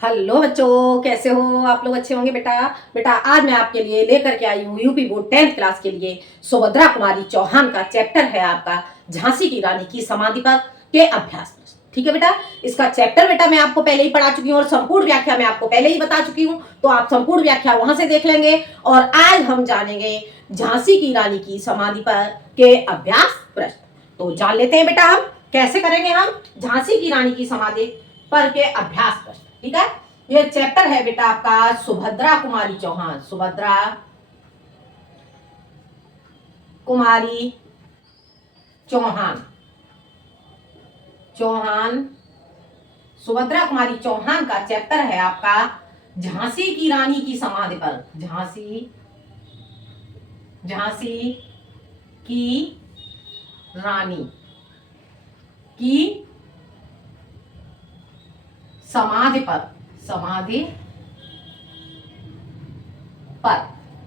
Hello बच्चों, कैसे हो आप लोग? अच्छे होंगे बेटा। बेटा आज मैं आपके लिए लेकर के आई हूँ यूपी बोर्ड 10th क्लास के लिए सुभद्रा कुमारी चौहान का चैप्टर है आपका झांसी की रानी की समाधि पर के अभ्यास प्रश्न। ठीक है बेटा, इसका चैप्टर बेटा मैं आपको पहले ही पढ़ा चुकी हूँ और संपूर्ण व्याख्या मैं आपको पहले ही बता चुकी हूँ, तो आप संपूर्ण व्याख्या वहां से देख लेंगे। और आज हम जानेंगे झांसी की रानी की समाधि पर के अभ्यास प्रश्न। तो जान लेते हैं बेटा हम कैसे करेंगे हम झांसी की रानी की समाधि पर के अभ्यास प्रश्न। ठीक है, ये चैप्टर है बेटा आपका सुभद्रा कुमारी चौहान। सुभद्रा कुमारी चौहान चौहान सुभद्रा कुमारी चौहान का चैप्टर है आपका झांसी की रानी की समाधि पर। झांसी की रानी की समाधि पर।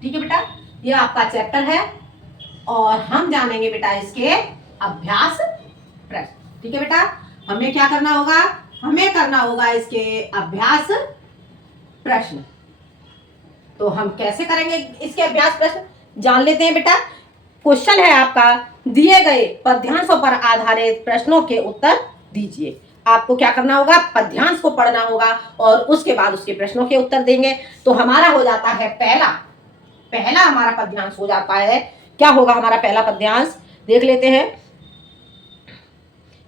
ठीक है बेटा, ये आपका चैप्टर है और हम जानेंगे बेटा इसके अभ्यास प्रश्न। ठीक है बेटा, हमें क्या करना होगा? हमें करना होगा इसके अभ्यास प्रश्न। तो हम कैसे करेंगे इसके अभ्यास प्रश्न, जान लेते हैं बेटा। क्वेश्चन है आपका, दिए गए पद्यांशों पर आधारित प्रश्नों के उत्तर दीजिए। आपको क्या करना होगा? पद्यांश को पढ़ना होगा और उसके बाद उसके प्रश्नों के उत्तर देंगे। तो हमारा हो जाता है पहला हमारा पद्यांश हो जाता है। क्या होगा हमारा पहला पद्यांश? देख लेते हैं।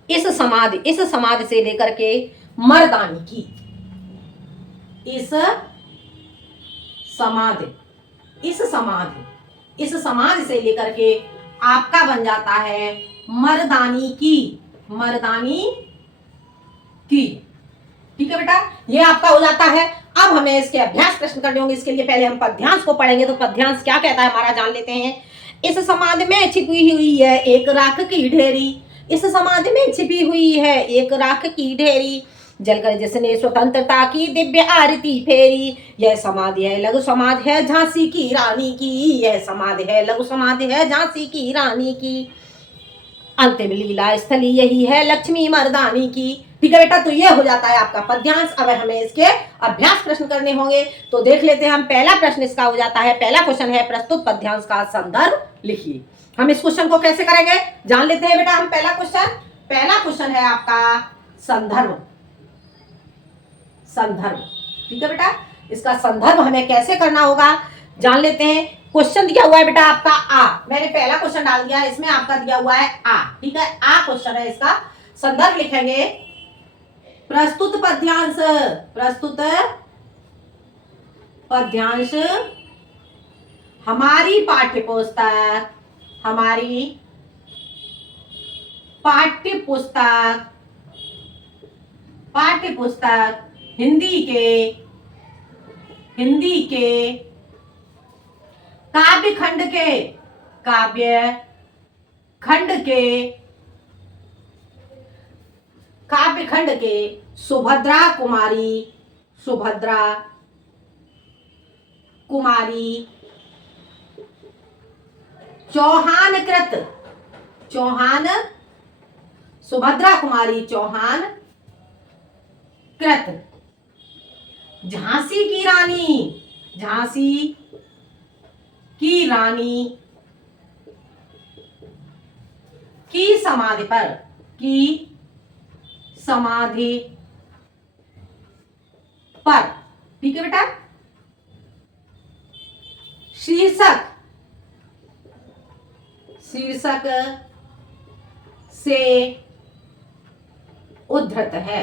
इस समाधि से लेकर के मर्दानी की, इस समाधि से लेकर के आपका बन जाता है मर्दानी की। ठीक है बेटा, ये आपका हो जाता है। अब हमें इसके अभ्यास प्रश्न करने होंगे। इसके लिए पहले हम पद्यांश को पढ़ेंगे। तो पद्यांश क्या कहता है हमारा, जान लेते हैं। इस समाधि में छिपी हुई है एक राख की ढेरी। इस समाधि में छिपी हुई है एक राख की ढेरी, जलकर जिसने स्वतंत्रता की दिव्य आरती फेरी। यह समाधि है लघु समाधि है झांसी की रानी की। यह समाधि है लघु समाधि है झांसी की रानी की। अंतिम लीला स्थली यही है लक्ष्मी मर्दानी की। ठीक है बेटा, तो ये हो जाता है आपका पद्यांश। अब हमें इसके अभ्यास प्रश्न करने होंगे। तो देख लेते हैं हम। पहला प्रश्न इसका हो जाता है, पहला क्वेश्चन है, प्रस्तुत पद्यांश का संदर्भ लिखिए। हम इस क्वेश्चन को कैसे करेंगे, जान लेते हैं बेटा हम। पहला क्वेश्चन है आपका संदर्भ। ठीक है बेटा, इसका संदर्भ हमें कैसे करना होगा, जान लेते हैं। क्वेश्चन दिया हुआ है बेटा आपका आ। मैंने पहला क्वेश्चन डाल दिया है, इसमें आपका दिया हुआ है आ। ठीक है, आ क्वेश्चन है। इसका संदर्भ लिखेंगे प्रस्तुत पद्यांश हमारी पाठ्य पुस्तक हिंदी के काव्य खंड के सुभद्रा कुमारी सुभद्रा कुमारी चौहान कृत झांसी की रानी की समाधि पर। ठीक है बेटा, शीर्षक से उद्धृत है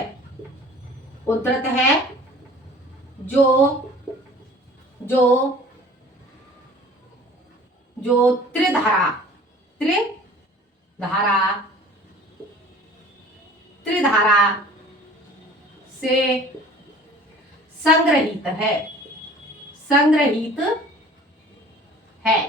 जो त्रिधारा से संग्रहित है।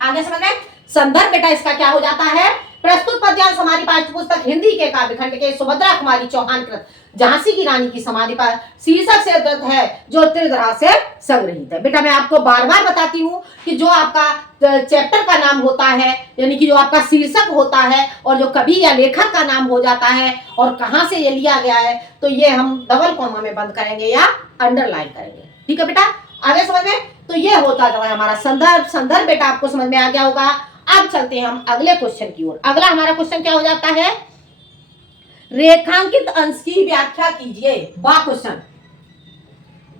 आगे समझ में। संदर्भ बेटा इसका क्या हो जाता है? प्रस्तुत पद्यांश हमारी पाठ्य पुस्तक हिंदी के काव्यखंड के सुभद्रा कुमारी चौहान कृत झांसी की रानी की समाधि पर शीर्षक से उद्धृत है, जो त्रिधरा से संग्रहित है। बेटा मैं आपको बार बार बताती हूँ कि जो आपका चैप्टर का नाम होता है, यानी कि जो आपका शीर्षक होता है और जो कवि या लेखक का नाम हो जाता है और कहाँ से ये लिया गया है, तो ये हम डबल कॉमा में बंद करेंगे या अंडरलाइन करेंगे। ठीक है बेटा, आगे समझ में? तो ये होता है हमारा संदर्भ। संदर्भ बेटा आपको समझ में आ गया होगा। अब चलते हैं हम अगले क्वेश्चन की ओर। अगला हमारा क्वेश्चन क्या हो जाता है? रेखांकित अंश की व्याख्या कीजिए। बा क्वेश्चन,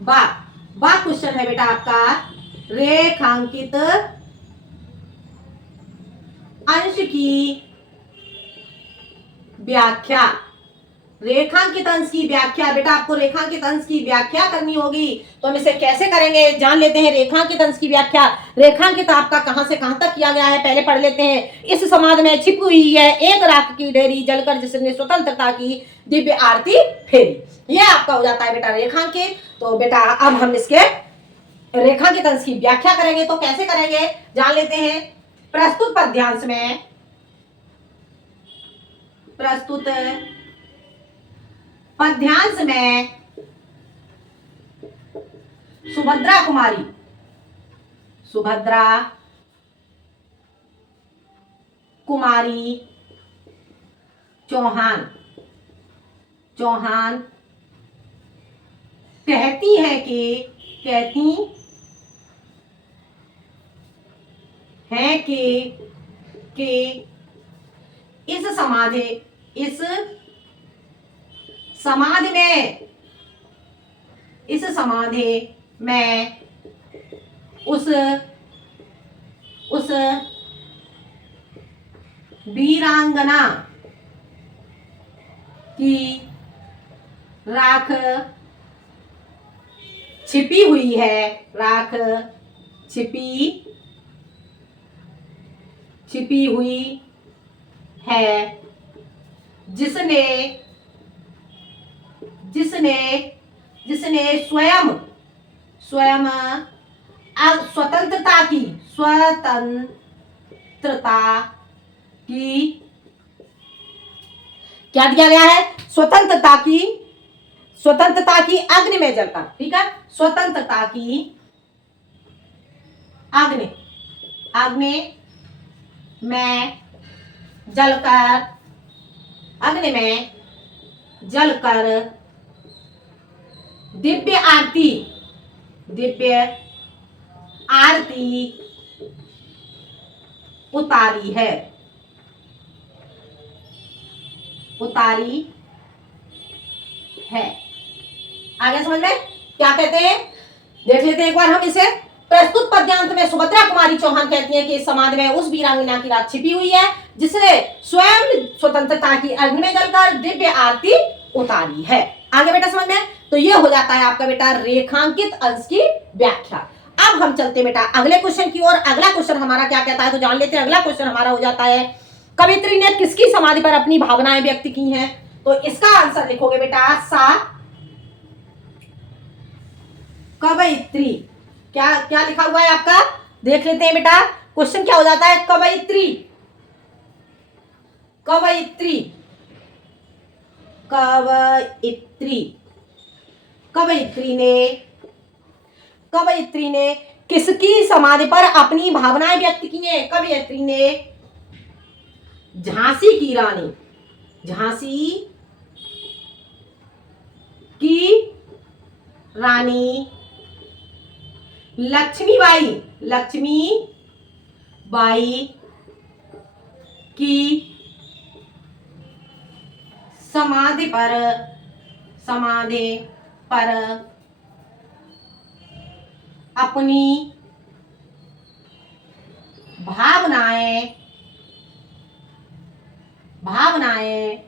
बा क्वेश्चन है बेटा आपका रेखांकित अंश की व्याख्या। रेखांकित अंश की व्याख्या, बेटा आपको रेखांकित अंश की व्याख्या करनी होगी, तो हम इसे कैसे करेंगे जान लेते हैं। रेखांकित अंश की व्याख्या, रेखांकित आपका कहां से कहां तक किया गया है पहले पढ़ लेते हैं। इस समाज में छिपी हुई है एक राख की ढेरी जलकर जिसने स्वतंत्रता की दिव्य आरती फेरी। यह आपका हो जाता है बेटा रेखांकित। तो बेटा अब हम इसके रेखांकित अंश की व्याख्या करेंगे, तो कैसे करेंगे जान लेते हैं। प्रस्तुत पद्यांश में सुभद्रा कुमारी चौहान कहती हैं कि इस समाधि में उस वीरांगना की राख छिपी हुई है, जिसने स्वयं स्वतंत्रता की क्या दिया गया है? स्वतंत्रता की अग्नि में जलकर। ठीक है, स्वतंत्रता की अग्नि में जलकर दिव्य आरती उतारी है। आगे समझ में क्या कहते हैं देख लेते हैं एक बार हम इसे। प्रस्तुत पद्यांश में सुभद्रा कुमारी चौहान कहती हैं कि इस समाधि में उस वीरांगना की राख छिपी हुई है, जिसने स्वयं स्वतंत्रता की अग्नि में जलकर दिव्य आरती उतारी है। आगे बेटा समझ में? तो ये हो जाता है आपका बेटा रेखांकित अंश की व्याख्या। अब हम चलते बेटा अगले क्वेश्चन की ओर। अगला क्वेश्चन हमारा क्या कहता है तो जान लेते हैं। अगला क्वेश्चन हमारा हो जाता है, कवियत्री ने किसकी समाधि पर अपनी भावनाएं व्यक्त की हैं? तो इसका आंसर लिखोगे बेटा सा कवयित्री। क्या लिखा हुआ है आपका? देख लेते हैं बेटा। क्वेश्चन क्या हो जाता है? कवयित्री ने किसकी समाधि पर अपनी भावनाएं व्यक्त की हैं? कवयित्री ने झांसी की रानी लक्ष्मीबाई की समाधि पर अपनी भावनाएं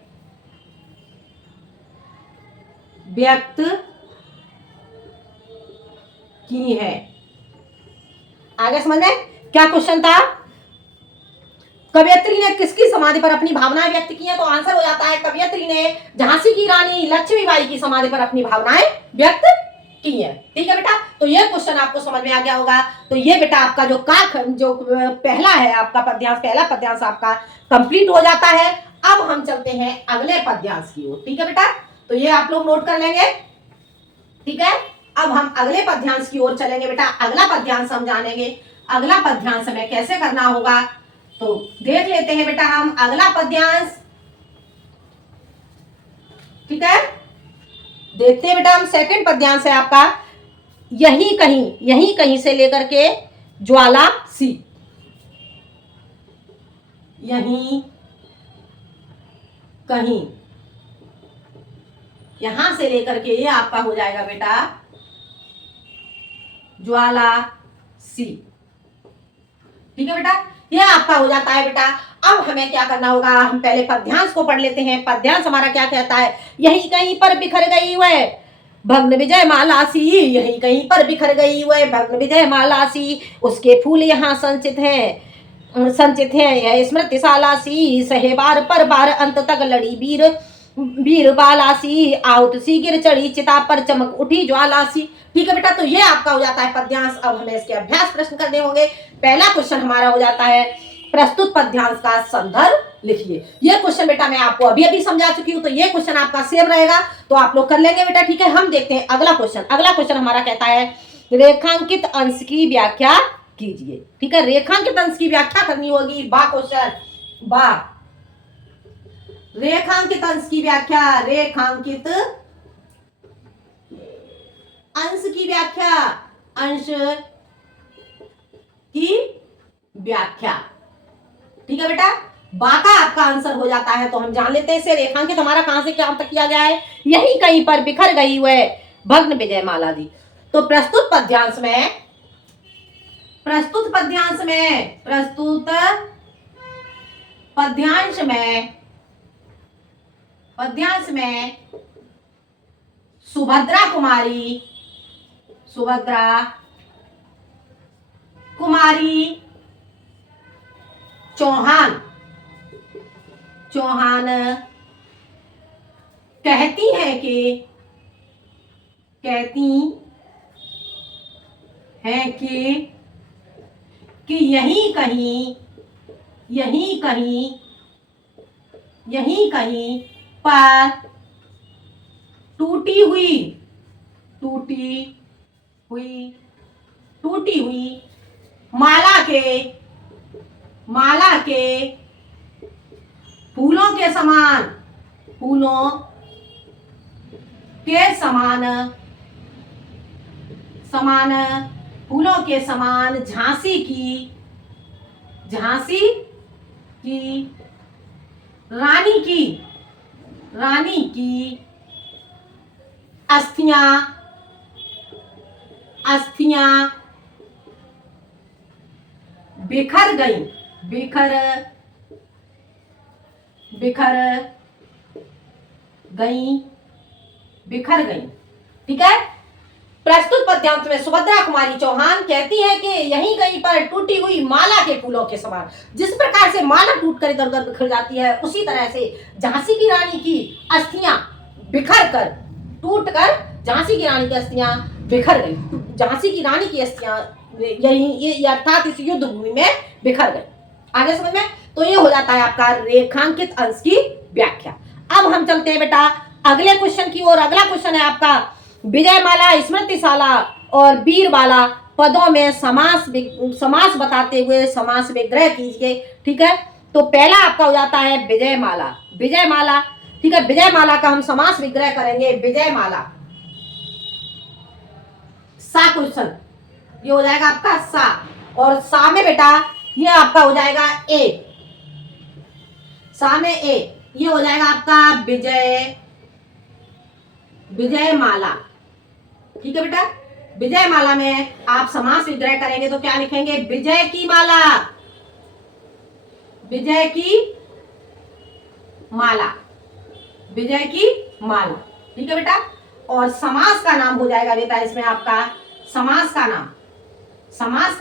व्यक्त की है। आगे समझ में क्या क्वेश्चन था? कवयित्री ने किसकी समाधि पर अपनी भावनाएं व्यक्त की हैं? तो आंसर हो जाता है कवयित्री ने झांसी की रानी लक्ष्मीबाई की समाधि पर अपनी भावनाएं व्यक्त की है। ठीक है बेटा, तो ये क्वेश्चन आपको समझ में आ गया होगा। तो ये बेटा आपका जो जो पहला है आपका पद्यांश, पहला पद्यांश आपका कंप्लीट हो जाता है। अब हम चलते हैं अगले पद्यांश की ओर। ठीक है बेटा, तो ये आप लोग नोट कर लेंगे। ठीक है, अब हम अगले पद्यांश की ओर चलेंगे बेटा। अगला पद्यांश हम जानेंगे, अगला पद्यांश हमें कैसे करना होगा। तो देख लेते हैं बेटा हम अगला पद्यांश। ठीक है, देखते हैं बेटा हम सेकंड पद्यांश है आपका, यही कहीं से लेकर के ज्वाला सी, यहीं कहीं, यहां से लेकर के ये आपका हो जाएगा बेटा ज्वाला सी। ठीक है बेटा, ये आपका हो जाता है बेटा। अब हमें क्या करना होगा, हम पहले पद्यांश को पढ़ लेते हैं। पद्यांश हमारा क्या कहता है, यहीं कहीं पर बिखर गई वह भग्न विजय माला सी, यहीं कहीं पर बिखर गई वह भग्न विजय माला सी, उसके फूल यहाँ संचित है यह स्मृतिशाला सी, सहे बार पर बार अंत तक लड़ी वीर बाला सी, आउत सी गिर चढ़ी चिता पर चमक उठी ज्वाला सी। ठीक है बेटा, तो ये आपका हो जाता है पद्यांश। अब हमें इसके अभ्यास प्रश्न करने होंगे। पहला क्वेश्चन हमारा हो जाता है, प्रस्तुत पद्यांश का संदर्भ लिखिए। ये क्वेश्चन बेटा मैं आपको अभी अभी समझा चुकी हूं, तो ये क्वेश्चन आपका सेम रहेगा, तो आप लोग कर लेंगे बेटा। ठीक है, हम देखते हैं अगला क्वेश्चन। अगला क्वेश्चन हमारा कहता है, रेखांकित अंश की व्याख्या कीजिए। ठीक है, रेखांकित अंश की व्याख्या करनी होगी। बा क्वेश्चन, बा रेखांकित अंश की व्याख्या, रेखांकित अंश की व्याख्या, अंश की व्याख्या। ठीक है बेटा, बा का आपका आंसर हो जाता है, तो हम जान लेते हैं इसे। रेखांकित हमारा कहां से क्या तक किया गया है, यहीं कहीं पर बिखर गई वह भग्न विजय माला जी। तो प्रस्तुत पद्यांश में सुभद्रा कुमारी चौहान कहती हैं कि यहीं कहीं पर टूटी हुई माला के फूलों के समान झांसी की रानी की अस्थियां बिखर गई। ठीक है, प्रस्तुत पद्यांश में सुभद्रा कुमारी चौहान कहती है कि यहीं कहीं पर टूटी हुई माला के फूलों के समान, जिस प्रकार से माला टूटकर इधर उधर बिखर जाती है, उसी तरह से झांसी की रानी की अस्थियां टूटकर झांसी की रानी की अस्थियां बिखर गई। झांसी की रानी की अस्थियां यही अर्थात इस युद्ध भूमि में बिखर गई। आगे समझ में, तो ये हो जाता है आपका रेखांकित अंश की व्याख्या। अब हम चलते हैं बेटा अगले क्वेश्चन की ओर। अगला क्वेश्चन है आपका, विजयमाला, स्मृतिशाला और वीरबाला पदों में समास बताते हुए समास विग्रह कीजिए। ठीक है, तो पहला आपका हो जाता है विजयमाला। ठीक है, विजयमाला का हम समास विग्रह करेंगे। विजयमाला सा क्वेश्चन, ये हो जाएगा आपका सा, और सा में बेटा ये आपका हो जाएगा ए, सा में ए, ये हो जाएगा आपका विजयमाला। ठीक है बेटा, विजयमाला में आप समास विग्रह करेंगे तो क्या लिखेंगे, विजय की माला। ठीक है बेटा, और समास का नाम हो जाएगा बेटा इसमें आपका, समास का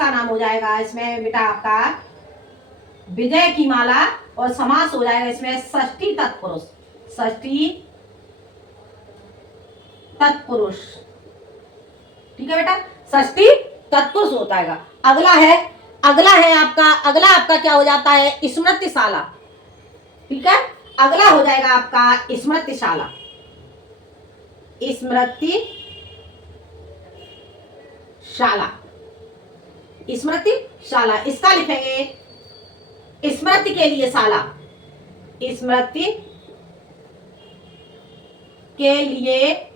नाम हो जाएगा इसमें बेटा आपका विजय की माला, और समास हो जाएगा इसमें षष्ठी तत्पुरुष। ठीक है बेटा, षष्ठी तत्पुरुष होता है। अगला है आपका क्या हो जाता है, स्मृतिशाला। ठीक है, अगला हो जाएगा आपका स्मृतिशाला। स्मृतिशाला इसका लिखेंगे स्मृति के लिए शाला, स्मृति के लिए,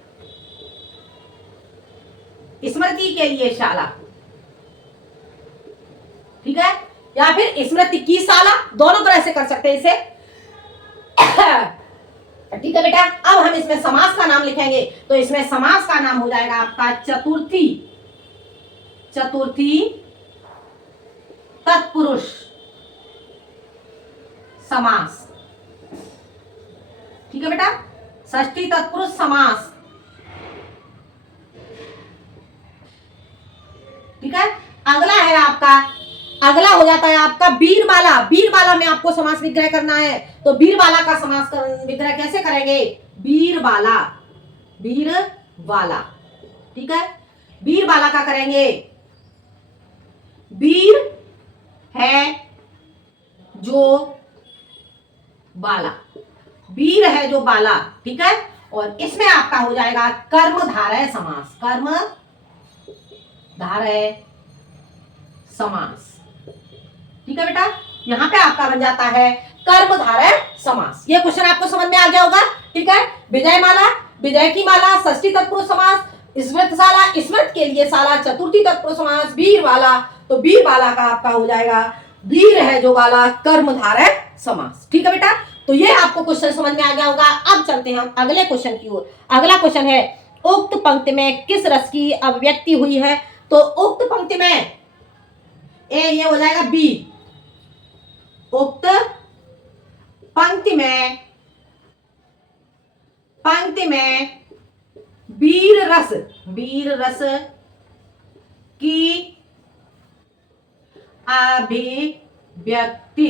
स्मृति के लिए शाला। ठीक है, या फिर स्मृति की शाला, दोनों तरह से कर सकते हैं इसे। ठीक है बेटा, अब हम इसमें समास का नाम लिखेंगे, तो इसमें समास का नाम हो जाएगा आपका चतुर्थी तत्पुरुष समास। ठीक है बेटा, षष्ठी तत्पुरुष समास। ठीक है, अगला हो जाता है आपका वीरबाला। वीरबाला में आपको समास विग्रह करना है, तो वीरबाला का समास विग्रह कैसे करेंगे, वीरबाला। ठीक है, वीरबाला का करेंगे, वीर है जो बाला, वीर है जो बाला। ठीक है, और इसमें आपका हो जाएगा कर्मधारय समास, कर्मधारय समास। ठीक है बेटा, यहां पे आपका बन जाता है कर्मधारय समास। ये क्वेश्चन आपको समझ में आ गया होगा। ठीक है, विजयमाला, विजय की माला, षष्ठी तत्पुरुष समास, स्मृतशाला, स्मृत के लिए शाला, चतुर्थी तत्पुरुष समास, वीरबाला, तो वीरबाला का आपका हो जाएगा वीर है जो बाला, कर्मधारय समास। ठीक है बेटा, तो ये आपको क्वेश्चन समझ में आ गया होगा। अब चलते हैं हम अगले क्वेश्चन की ओर। अगला क्वेश्चन है, उक्त पंक्ति में किस रस की अभिव्यक्ति हुई है, तो उक्त पंक्ति में ये हो जाएगा बी। उक्त पंक्ति में वीर रस की अभिव्यक्ति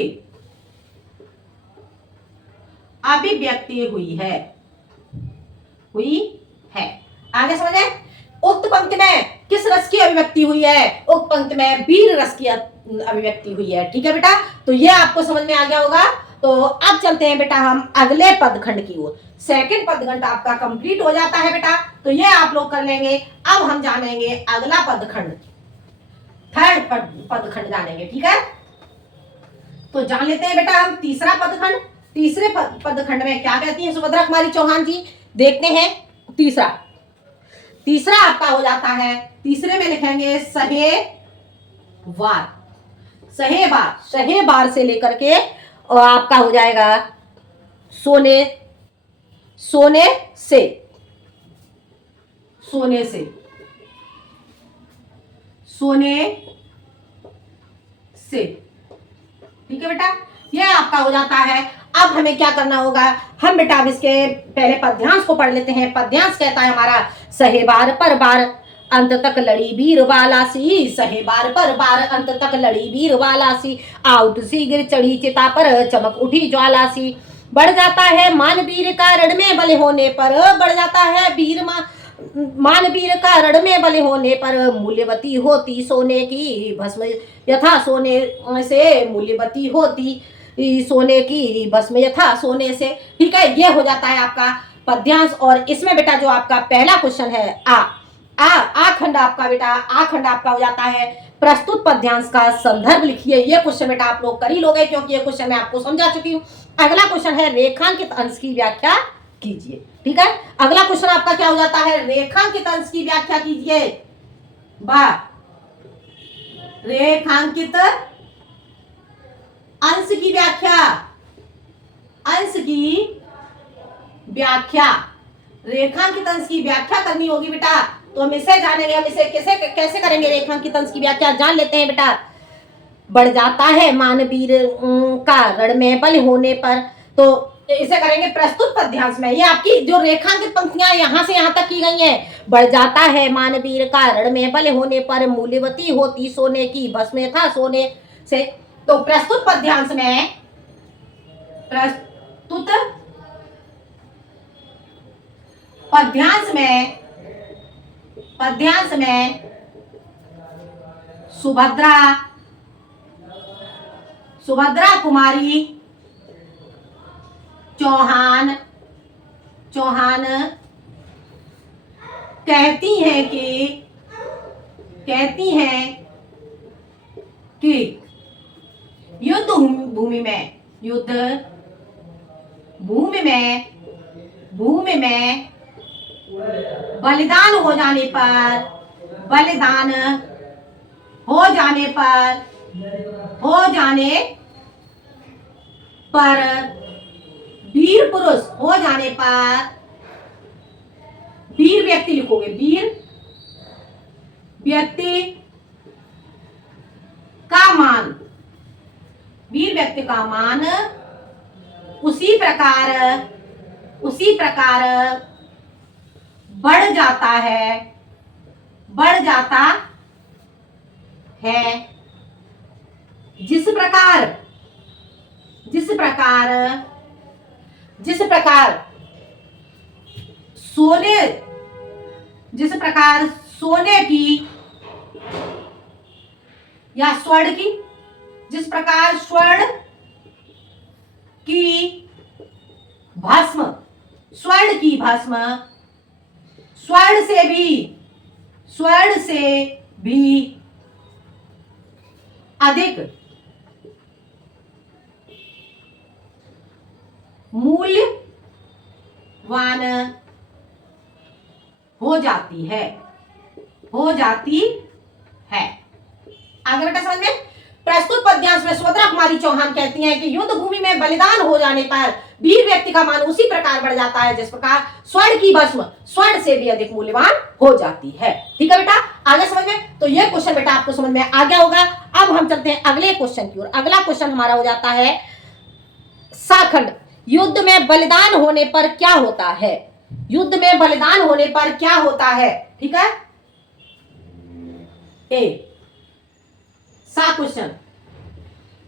हुई है। आगे समझे, उक्त पंक्ति में किस रस की अभिव्यक्ति हुई है, उक्त पंक्ति में वीर रस की अभिव्यक्ति हुई है। ठीक है बेटा, तो ये आपको समझ में आ गया होगा। तो अब चलते हैं बेटा हम अगले पदखंड की ओर। सेकंड पदखंड आपका कंप्लीट हो जाता है बेटा, तो ये आप लोग कर लेंगे। अब हम जानेंगे अगला पदखंड, थर्ड पदखंड जानेंगे। ठीक है, तो जान लेते हैं बेटा हम तीसरा पदखंड। तीसरे पदखंड में क्या कहती है सुभद्रा कुमारी चौहान जी, देखते हैं। तीसरा आपका हो जाता है, तीसरे में लिखेंगे सहेबार से लेकर के और आपका हो जाएगा सोने से। ठीक है बेटा, ये आपका हो जाता है। अब हमें क्या करना होगा, हम बेटा अब इसके पहले पद्यांश को पढ़ लेते हैं। पद्यांश कहता है हमारा, सहे बार पर बार अंत तक लड़ी वीर वालासी, सहे बार पर बार अंत तक लड़ी वीर वालासी, आउट सी गिर चढ़ी चिता पर चमक उठी ज्वालासी, बढ़ जाता है मानवीर का रण में बल होने पर, बढ़ जाता है मानवीर का रण में बल होने पर, मूल्यवती होती सोने की भस्म यथा सोने से, मूल्यवती होती सोने की भस्म यथा सोने से। ठीक है, ये हो जाता है आपका पद्यांश। और इसमें बेटा जो आपका पहला क्वेश्चन है आखंड आपका बेटा, आखंड आपका हो जाता है प्रस्तुत पद्यांश का संदर्भ लिखिए। ये क्वेश्चन बेटा आप लोग कर ही लोगे, क्योंकि ये क्वेश्चन मैं आपको समझा चुकी हूँ। अगला क्वेश्चन है रेखांकित अंश की व्याख्या कीजिए। ठीक है, अगला क्वेश्चन आपका क्या हो जाता है, रेखांकित अंश की व्याख्या कीजिए। रेखांकित अंश की व्याख्या, रेखांकित अंश की व्याख्या करनी होगी बेटा। तो हम इसे जानेंगे, हम इसे कैसे करेंगे रेखांकित अंश की व्याख्या, जान लेते हैं बेटा। बढ़ जाता है मानवीर का रण में बल होने पर, तो इसे करेंगे प्रस्तुत पद्यांश में। ये आपकी जो रेखांकित पंक्तियां यहां से यहां तक की गई हैं, बढ़ जाता है मानवीर का रण में बल होने पर, मूल्यवती होती सोने की भस्म था सोने से। तो प्रस्तुत पद्यांश में पद्यांश में सुभद्रा कुमारी चौहान कहती हैं कि युद्ध भूमि में बलिदान हो जाने पर वीर पुरुष हो जाने पर वीर व्यक्ति लिखोगे, वीर व्यक्ति का मान उसी प्रकार बढ़ जाता है जिस प्रकार सोने की या स्वर्ण की, जिस प्रकार स्वर्ण की भस्म स्वर्ण से भी अधिक मूल्यवान हो जाती है। आगे बेटा समझ में। प्रस्तुत पद्यांश में सुभद्रा कुमारी चौहान कहती हैं कि युद्ध भूमि में बलिदान हो जाने पर वीर व्यक्ति का मान उसी प्रकार बढ़ जाता है जिस प्रकार स्वर्ण की भस्म स्वर्ण से भी अधिक मूल्यवान हो जाती है। ठीक है बेटा, आगे समझ में। तो ये क्वेश्चन बेटा आपको समझ में आ गया होगा। अब हम चलते हैं अगले क्वेश्चन की ओर। अगला क्वेश्चन हमारा हो जाता है साखंड। युद्ध में बलिदान होने पर क्या होता है? युद्ध में बलिदान होने पर क्या होता है? ठीक है, ए सा क्वेश्चन,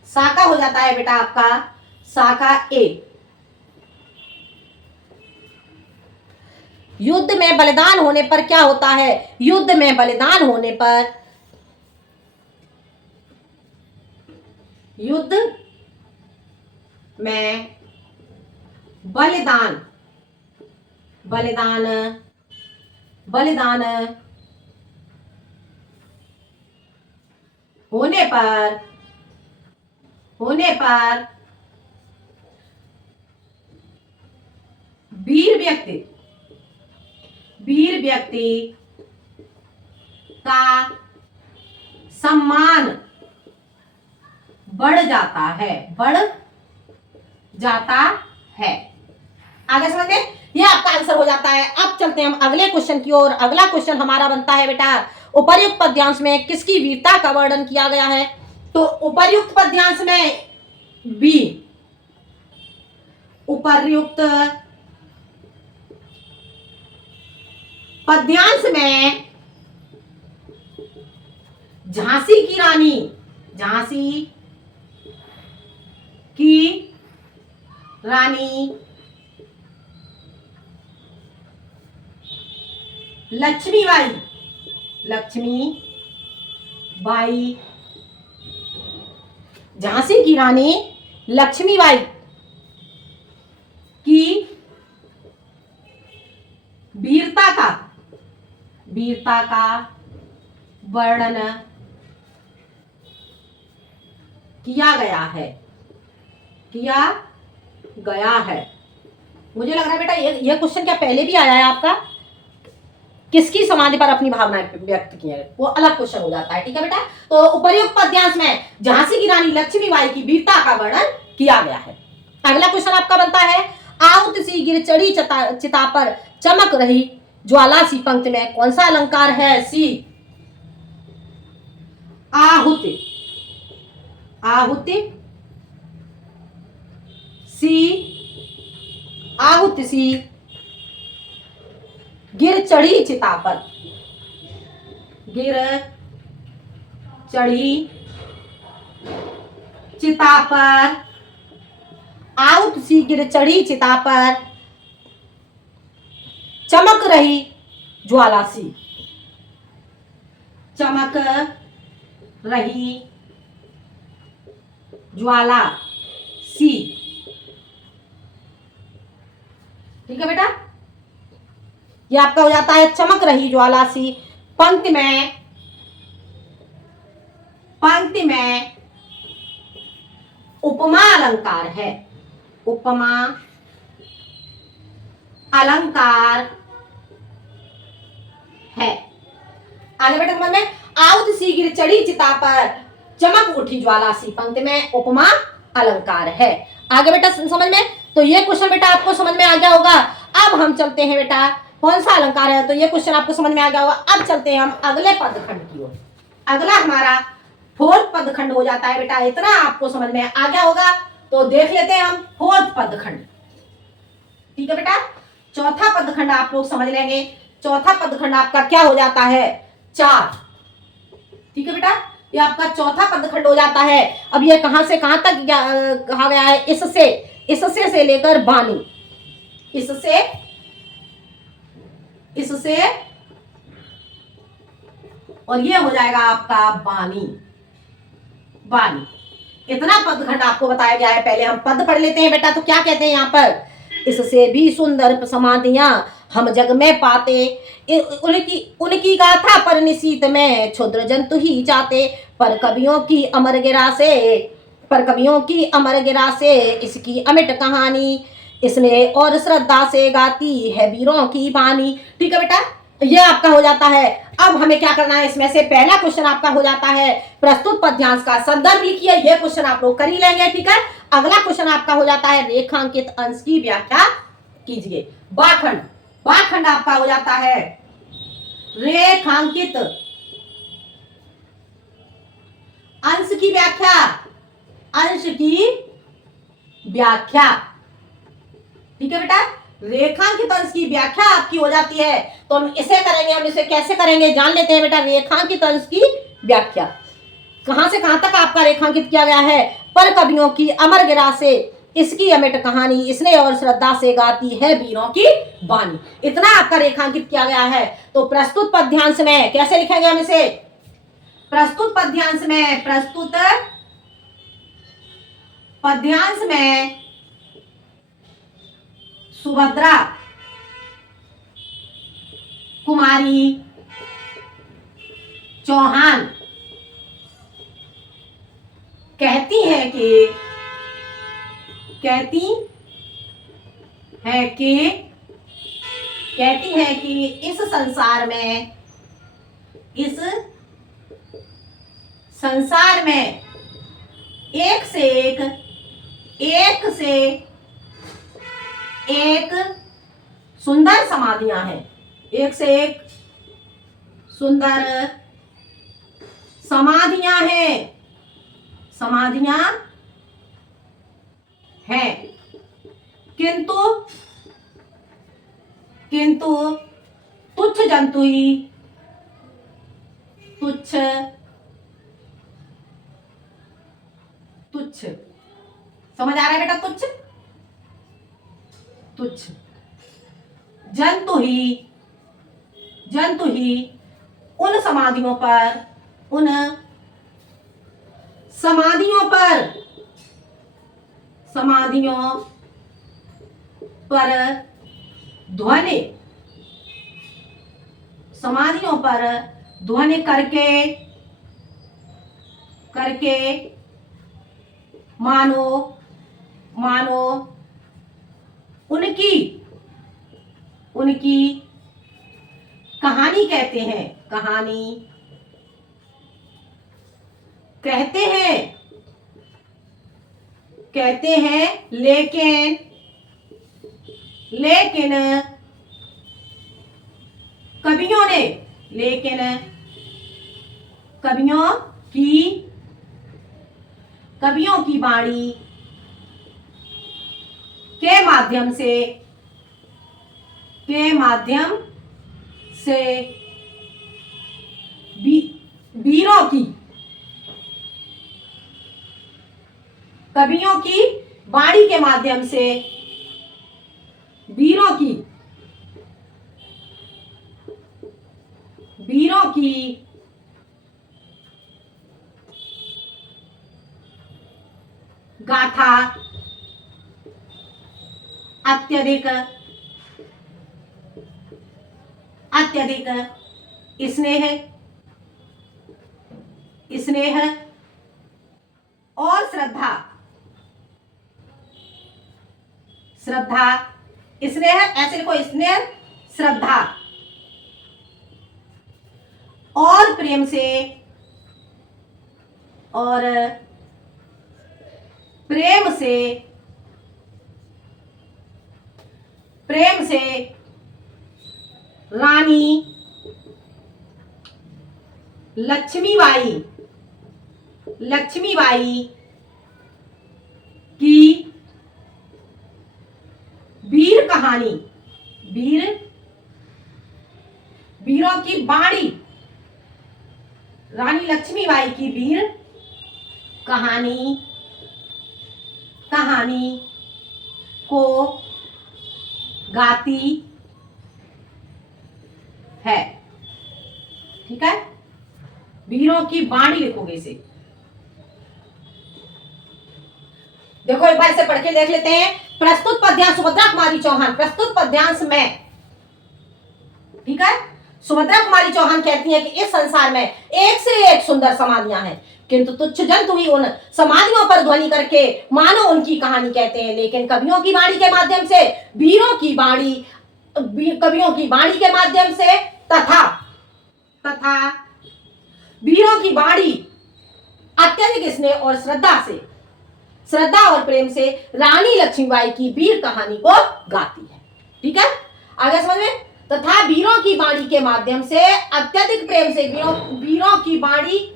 सा का हो जाता है बेटा आपका सा का ए। युद्ध में बलिदान होने पर क्या होता है? युद्ध में बलिदान होने पर बलिदान होने पर वीर व्यक्ति का सम्मान बढ़ जाता है। आगे समझ में, ये आपका आंसर हो जाता है। अब चलते हैं हम अगले क्वेश्चन की ओर। अगला क्वेश्चन हमारा बनता है बेटा उपर्युक्त पद्यांश में किसकी वीरता का वर्णन किया गया है? तो उपर्युक्त पद्यांश में बी, उपर्युक्त पद्यांश में झांसी की रानी लक्ष्मीबाई झांसी की रानी लक्ष्मीबाई की वीरता का वर्णन किया गया है। मुझे लग रहा है बेटा ये क्वेश्चन क्या पहले भी आया है आपका? किसकी समाधि पर अपनी भावनाएं व्यक्त की है, वो अलग क्वेश्चन हो जाता है। ठीक है बेटा, तो उपर्युक्त पद्यांश में झांसी की रानी लक्ष्मीबाई की वीरता का वर्णन किया गया है। अगला क्वेश्चन आपका बनता है आहुति सी गिर चढ़ी चिता पर चमक रही ज्वाला सी पंक्ति में कौन सा अलंकार है? सी आहुति सी गिर चढ़ी चिता पर आहुति सी गिर चढ़ी चिता पर चमक रही ज्वाला सी। चमक रही ज्वाला सी। ठीक है बेटा, ये आपका हो जाता है चमक रही ज्वाला सी। पंक्ति में उपमा अलंकार है, उपमा अलंकार है। आगे बेटा समझ में, आउत सी गिर चढ़ी चिता पर चमक उठी ज्वाला सी। पंक्ति में उपमा अलंकार है। आगे बेटा समझ में, तो ये क्वेश्चन बेटा आपको समझ में आ गया होगा। अब हम चलते हैं बेटा, कौन सा अलंकार है, तो ये क्वेश्चन आपको समझ में आ गया होगा। अब चलते हैं हम अगले पदखंड की ओर। अगला हमारा फोर्थ पदखंड हो जाता है बेटा, इतना आपको समझ में आ गया होगा। तो देख लेते हैं हम फोर्थ पदखंड। ठीक है बेटा, चौथा पदखंड आप लोग समझ लेंगे। चौथा पदखंड आपका क्या हो जाता है, चार। ठीक है बेटा, ये आपका चौथा पदखंड हो जाता है। अब ये कहां से कहां तक कहा गया है, इससे से लेकर बानी, इससे और ये हो जाएगा आपका बानी। इतना पदखंड आपको बताया गया है। पहले हम पद पढ़ लेते हैं बेटा। तो क्या कहते हैं यहाँ पर, इससे भी सुंदर समाधियां हम जग में पाते, उनकी गाथा पर निशीत में क्षुद्र जंतु ही जाते, पर कवियों की अमर गिरा से इसकी अमिट कहानी, इसने और श्रद्धा से गाती है वीरों की बानी। ठीक है बेटा, ये आपका हो जाता है। अब हमें क्या करना है, इसमें से पहला क्वेश्चन आपका हो जाता है, प्रस्तुत पद्यांश का संदर्भ लिखिए। ये क्वेश्चन आप लोग कर ही लेंगे। ठीक है, अगला क्वेश्चन आपका हो जाता है, रेखांकित अंश की व्याख्या कीजिए। बाखंड आपका हो जाता है रेखांकित अंश की व्याख्या। ठीक है बेटा, रेखांकित अंश की व्याख्या आपकी हो जाती है। तो हम इसे करेंगे, हम इसे कैसे करेंगे जान लेते हैं बेटा। रेखांकित अंश की व्याख्या कहां से कहां तक आपका रेखांकित किया गया है, पर कवियों की अमर गिरा से इसकी अमिट कहानी, इसने और श्रद्धा से गाती है वीरों की बानी। इतना आपका रेखांकित किया गया है। तो प्रस्तुत पद्यांश में कैसे लिखेंगे हम इसे, प्रस्तुत पद्यांश में सुभद्रा कुमारी चौहान कहती है कि इस संसार में एक से एक सुंदर समाधियां हैं, एक से एक सुंदर समाधियां हैं, किंतु तुच्छ जंतु ही तुच्छ समझ आ रहा है बेटा, तुच्छ जंतु ही उन समाधियों पर ध्वनि करके मानो उनकी कहानी कहते हैं, लेकिन कवियों की वाणी के माध्यम से वीरों की कवियों की वाणी के माध्यम से वीरों की अत्यधिक अत्यधिक स्नेह स्नेह और श्रद्धा श्रद्धा स्नेह ऐसे लिखो, स्नेह श्रद्धा और प्रेम से और प्रेम से रानी लक्ष्मीबाई की वीर कहानी वीरों की बाणी, रानी लक्ष्मीबाई की वीर कहानी को गाती है। ठीक है, वीरों की बाणी लिखोगे इसे। देखो एक बार इसे पढ़ के देख लेते हैं। प्रस्तुत पद्यांश सुभद्रा कुमारी चौहान, प्रस्तुत पद्यांश में, ठीक है, सुभद्रा कुमारी चौहान कहती है कि इस संसार में एक से एक सुंदर समाधियां हैं, किंतु तुच्छ जंतु ही उन समाधियों पर ध्वनि करके मानो उनकी कहानी कहते हैं। लेकिन कवियों की वाणी के माध्यम से, वीरों की वाणी, कवियों की वाणी के माध्यम से तथा वीरों की वाणी अत्यधिक स्नेह और श्रद्धा और प्रेम से रानी लक्ष्मीबाई की वीर कहानी को गाती है। ठीक है, आगे समझ में। तथा वीरों की वाणी के माध्यम से अत्यधिक प्रेम से वीरों की वाणी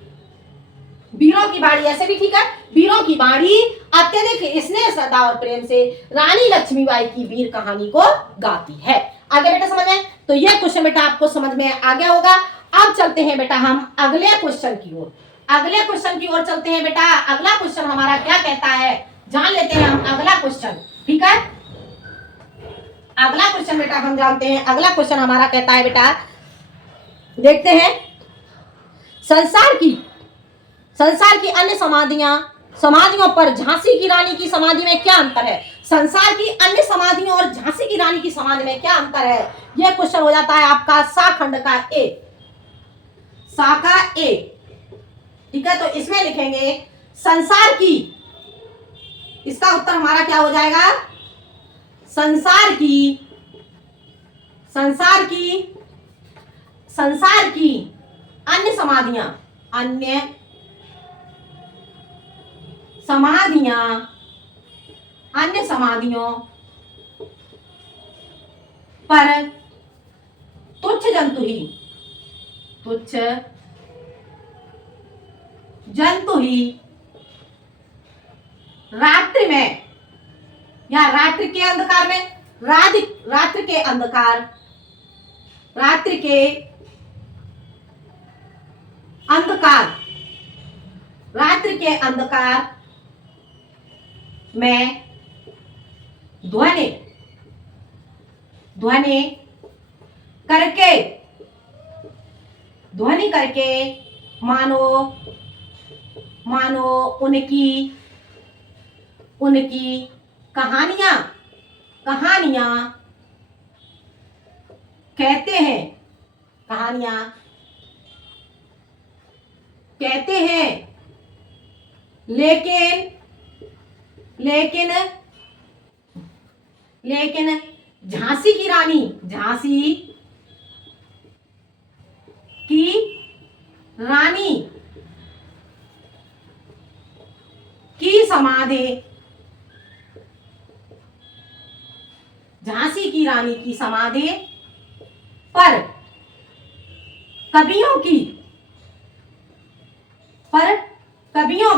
ऐसे भी ठीक है, वीरों की वाणी अत्यधिक स्नेह श्रद्धा और प्रेम से रानी लक्ष्मीबाई की वीर कहानी को गाती है। आगे बेटा समझ में, तो यह क्वेश्चन बेटा आपको समझ में आ गया होगा। अब चलते हैं बेटा हम अगले क्वेश्चन की ओर चलते हैं बेटा। अगला क्वेश्चन हमारा क्या कहता है, जान लेते हैं हम अगला क्वेश्चन। ठीक है, अगला क्वेश्चन बेटा हम जानते हैं। अगला क्वेश्चन हमारा कहता है बेटा, देखते हैं, संसार की अन्य समाधियों पर झांसी की रानी की समाधि में क्या अंतर है। संसार की अन्य समाधियों और झांसी की रानी की समाधि में क्या अंतर है, यह क्वेश्चन हो जाता है आपका साखंड का ए। ठीक है, तो इसमें लिखेंगे संसार की, इसका उत्तर हमारा क्या हो जाएगा, संसार की अन्य समाधियों पर तुच्छ जंतु ही रात्रि में या रात्रि के अंधकार में, रात्रि के अंधकार में ध्वनि करके मानो उनकी कहानियां कहते हैं, लेकिन झांसी की रानी की समाधि, झांसी की रानी की समाधि पर कवियों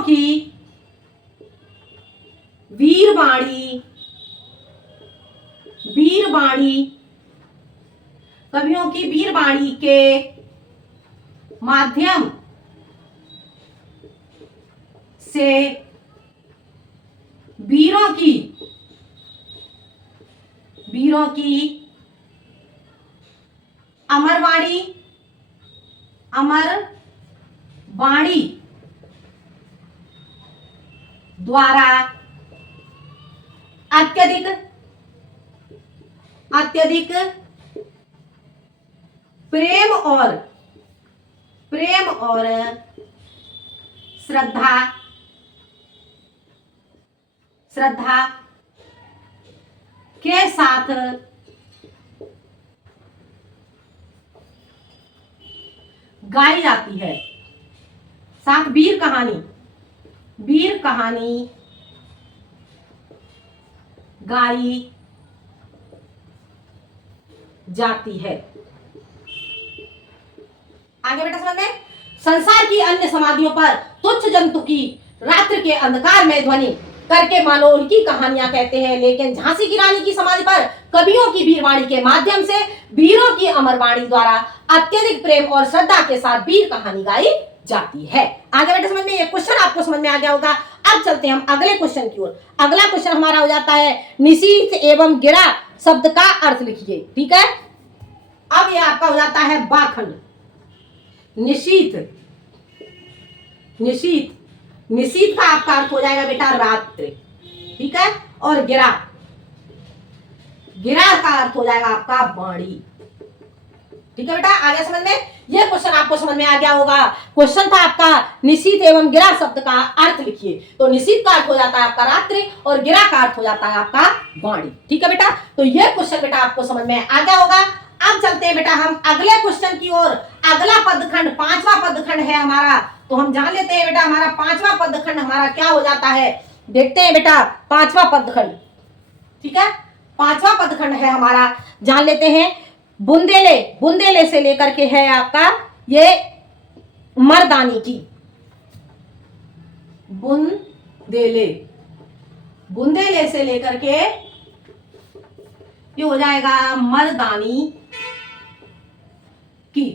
की वीरवाणी के माध्यम से वीरों की अमर वाणी द्वारा अत्यधिक अत्यधिक प्रेम और श्रद्धा के साथ गाई जाती है। साथ वीर कहानी गाई जाती है। आगे बेटा समझ में, संसार की अन्य समाधियों पर तुच्छ जंतु की रात्रि के अंधकार में ध्वनि करके मानो उनकी कहानियां कहते हैं, लेकिन झांसी की रानी की समाधि पर कवियों की वीरवाणी के माध्यम से वीरों की अमरवाणी द्वारा अत्यधिक प्रेम और श्रद्धा के साथ वीर कहानी गाई जाती है। आगे बेटा समझ में, ये क्वेश्चन आपको समझ में आ गया होगा। अब चलते हैं हम अगले क्वेश्चन की ओर। अगला क्वेश्चन हमारा हो जाता है निशीथ एवं गिरा शब्द का अर्थ लिखिए। ठीक है, अब ये आपका हो जाता है बाखंड। निशीथ का आपका अर्थ हो जाएगा बेटा रात्रि। ठीक है, और गिरा का अर्थ हो जाएगा आपका वाणी। ठीक है बेटा, आगे समझ में, ये क्वेश्चन आपको समझ में आ गया होगा। क्वेश्चन था आपका निशीथ एवं गिरा शब्द का अर्थ लिखिए। तो निशीथ का अर्थ हो जाता है आपका रात्रि और गिरा का अर्थ हो जाता है आपका वाणी। ठीक है बेटा, तो ये क्वेश्चन बेटा आपको समझ में आ गया होगा। अब चलते हैं बेटा हम अगले क्वेश्चन की ओर। अगला पदखंड, पांचवा पदखंड है हमारा, तो हम जान लेते हैं बेटा हमारा पांचवा पदखंड हमारा क्या हो जाता है। देखते हैं बेटा पांचवा पदखंड। ठीक है, पांचवा पदखंड है हमारा, जान लेते हैं। बुंदेले से लेकर के है आपका ये मर्दानी की। बुंदेले से लेकर के ये हो जाएगा मर्दानी की।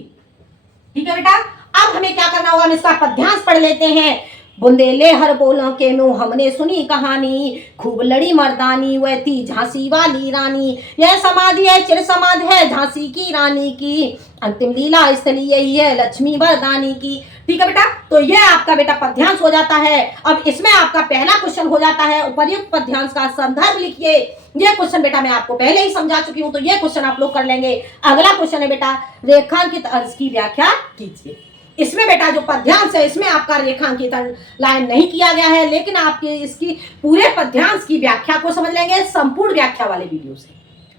ठीक है बेटा, अब हमें क्या करना होगा, हम इसका पद्यांश पढ़ लेते हैं। बुंदेले हर बोलों के मुंह हमने सुनी कहानी, खूब लड़ी मर्दानी वह थी झांसी वाली रानी। यह समाधि है चिर समाधि है झांसी की रानी की, अंतिम लीला स्थली यही है लक्ष्मी वरदानी की। ठीक है बेटा, तो यह आपका बेटा पद्यांश हो जाता है। अब इसमें आपका पहला क्वेश्चन हो जाता है उपर्युक्त पद्यांश का संदर्भ लिखिए। यह क्वेश्चन बेटा मैं आपको पहले ही समझा चुकी हूं, तो यह क्वेश्चन आप लोग कर लेंगे। अगला क्वेश्चन है बेटा रेखांकित अर्थ की व्याख्या कीजिए। इसमें बेटा जो पद्यांश है इसमें आपका रेखांकित लाइन नहीं किया गया है, लेकिन आपके इसकी पूरे पद्यांश की व्याख्या को समझ लेंगे संपूर्ण व्याख्या वाले वीडियो से।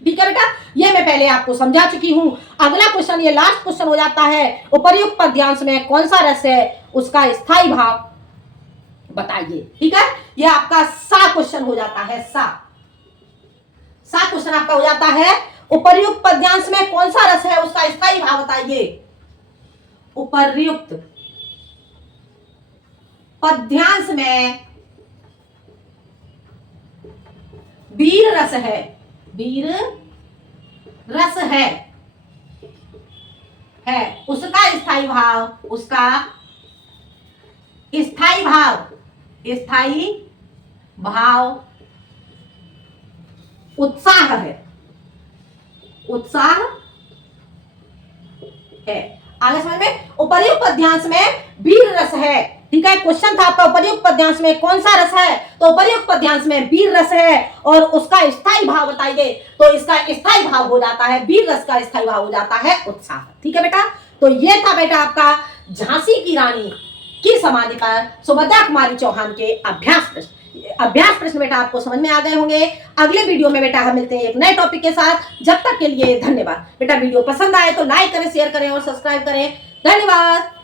ठीक है बेटा, ये मैं पहले आपको समझा चुकी हूं। अगला क्वेश्चन, ये लास्ट क्वेश्चन हो जाता है उपर्युक्त पद्यांश में कौन सा रस है उसका स्थायी भाव बताइए। ठीक है, ये आपका सा क्वेश्चन हो जाता है। सा क्वेश्चन आपका हो जाता है उपर्युक्त पद्यांश में कौन सा रस है उसका स्थायी भाव बताइए। उपर्युक्त पद्यांश में वीर रस है, उसका स्थायी भाव उत्साह है। आगे समझ में, उपर्युक्त पद्यांश में वीर रस है। ठीक है, क्वेश्चन था आपका उपर्युक्त पद्यांश में कौन सा रस है, तो उपर्युक्त पद्यांश में वीर रस है और उसका स्थायी भाव बताइए। तो इसका स्थायी भाव हो जाता है, वीर रस का स्थायी भाव हो जाता है उत्साह। ठीक है बेटा, तो ये था बेटा आपका झांसी की रानी की समाधि पर सुभद्रा कुमारी चौहान के अभ्यास प्रश्न बेटा आपको समझ में आ गए होंगे। अगले वीडियो में बेटा हम मिलते हैं एक नए टॉपिक के साथ। जब तक के लिए धन्यवाद। बेटा वीडियो पसंद आए तो लाइक करें, शेयर करें और सब्सक्राइब करें। धन्यवाद।